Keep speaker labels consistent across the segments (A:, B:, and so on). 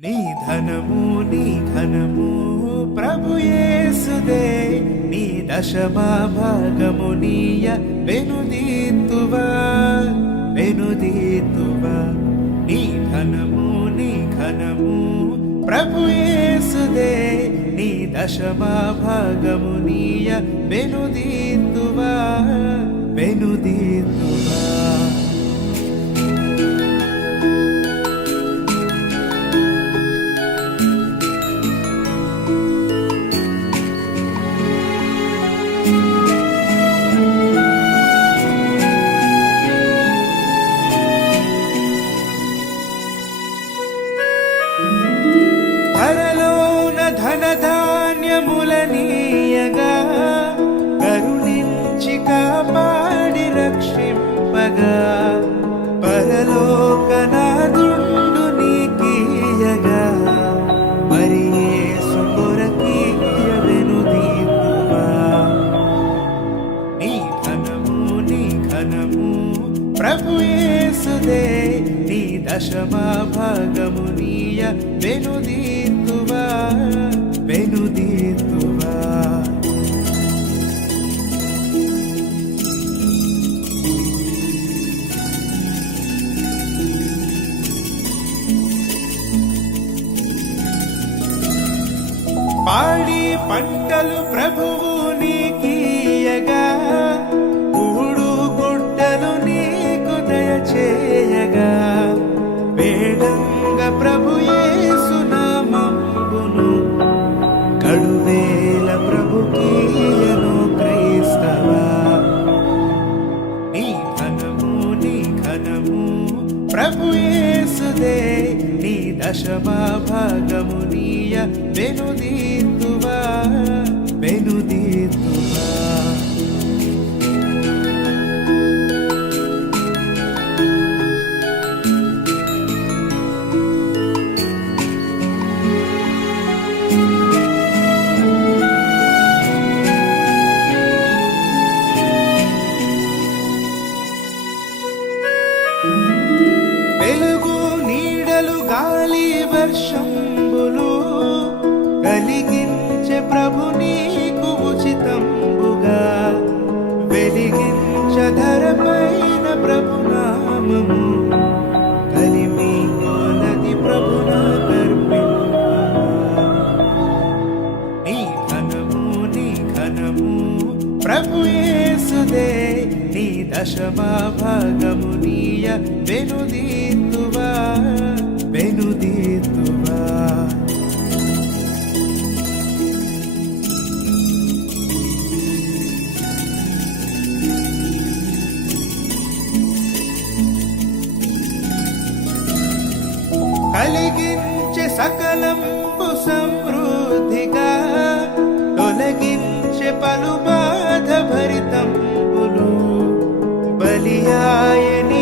A: నీ ధనము నీ ఘనము ప్రభు యేసుదే నీ దశమా భాగము నీయ వెనుదీతువా వెనుదీతువా నీ ధనము నీ ఘనము ప్రభు యేసుదే నీ దశమా భాగము నీయ వెనుదీతువా వెనుదీతువా ధరలోన ధనధాన్యములనీయగా కరుణించి కాపాడి రక్షింపగా. పరలోకనా ప్రభు యేసుదే నీ దశమ భాగము నీయ వెనుదీతువా వెనుదీతువా పాడి పంటలు ప్రభువు నీకీయగా. వేడగా వేడంగా ప్రభు యేసునామంబును కడువేల ప్రభుకీయను క్రైస్తవా. నీ ఘనము నీ ఘనము ప్రభు యేసుదే. నీ దశమా భాగము నీయ వెనుదీతువా వెనుదీతువా వర్షంబులు కలిగించే ప్రభు నీకు ఉచితంబుగా. వెలిగించ ధరపైన ప్రభు నామము. కలిమి కొలది ప్రభున నీ ఘనము నీ ఘనము ప్రభు యేసుదే. నీ దశమా భాగము నీయ వెనుదీతువా వెనుదీ కలిగించే సకలంబు సమృద్ధిగా తొలగించే పలు బాధ భరితంబులు బలియాయని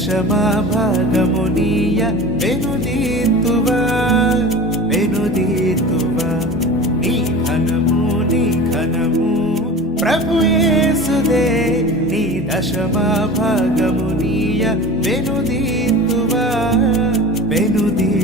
A: దశమా భాగము నీయ. వెనుదీతువా వెనుదీతువా నీ ఘనము నీ ఘనము ప్రభు యేసుదే. నీ దశమా భాగము నీయ. వెనుదీతువా వెనుదీ